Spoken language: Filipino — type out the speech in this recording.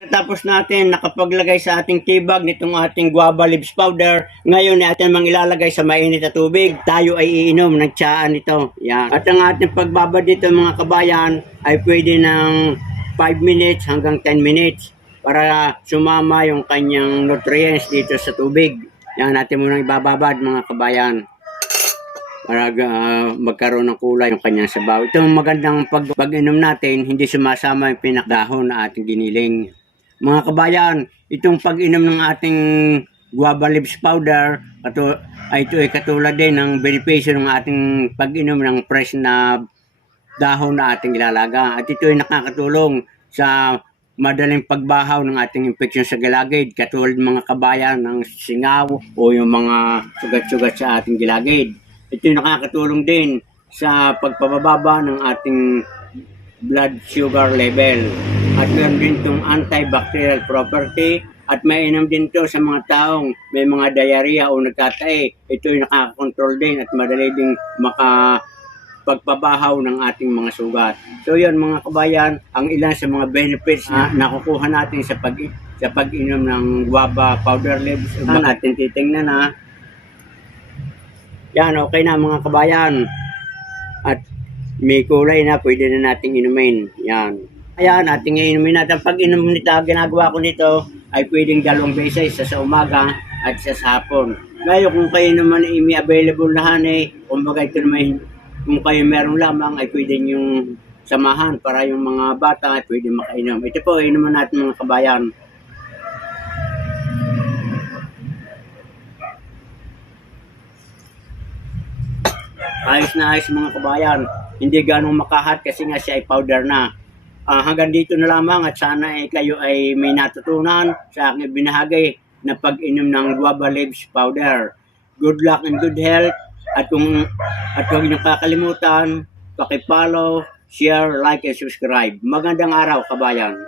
Tapos natin nakapaglagay sa ating tibag nitong ating guava leaves powder, ngayon natin mang ilalagay sa mainit na tubig. Tayo ay iinom ng tsaan nito. Yan. At ang ating pagbabad dito mga kabayan ay pwede ng 5 minutes hanggang 10 minutes para sumama yung kanyang nutrients dito sa tubig. Yan natin munang ibababad mga kabayan para magkaroon ng kulay yung kanyang sabaw. Ito ang magandang pag-inom natin, hindi sumasama yung pinakdahon na ating giniling. Mga kabayan, itong pag-inom ng ating guava leaves powder, ito ay katulad din ng benepisyo ng ating pag-inom ng fresh na dahon na ating ilalaga. At ito ay nakakatulong sa madaling pagbahaw ng ating infeksyon sa gilagid, katulad mga kabayan ng singaw o yung mga sugat-sugat sa ating gilagid. Ito ay nakakatulong din sa pagpababa ng ating blood sugar level. At meron din itong antibacterial property at mainam din to sa mga taong may mga diarrhea o nagtatae. Ito ay nakakakontrol din at madali ding pagpabahaw ng ating mga sugat. So yun mga kabayan, ang ilan sa mga benefits na nakukuha natin sa pag-inom ng guava powder leaves. Natin titingnan na. Yan, okay na mga kabayan. At may kulay na, pwede na nating inumin. Yan. Ayan, ating inumin natin. Pag inom nito, ginagawa ko nito ay pwedeng 2 beses, sa umaga at sa hapon. Ngayon, kung kayo naman ay may available na honey, kumbaga ito naman, kung kayo meron lamang, ay pwede yung samahan para yung mga bata ay pwede makainom. Ito po, inuman natin mga kabayan. Ayos na ayos mga kabayan. Hindi ganong makahat kasi nga siya ay powder na. Hanggang dito na lamang at sana kayo ay may natutunan sa aking binahagi na pag-inom ng guava leaves powder. Good luck and good health. At huwag niyo kakalimutan, paki-follow, share, like, and subscribe. Magandang araw kabayan.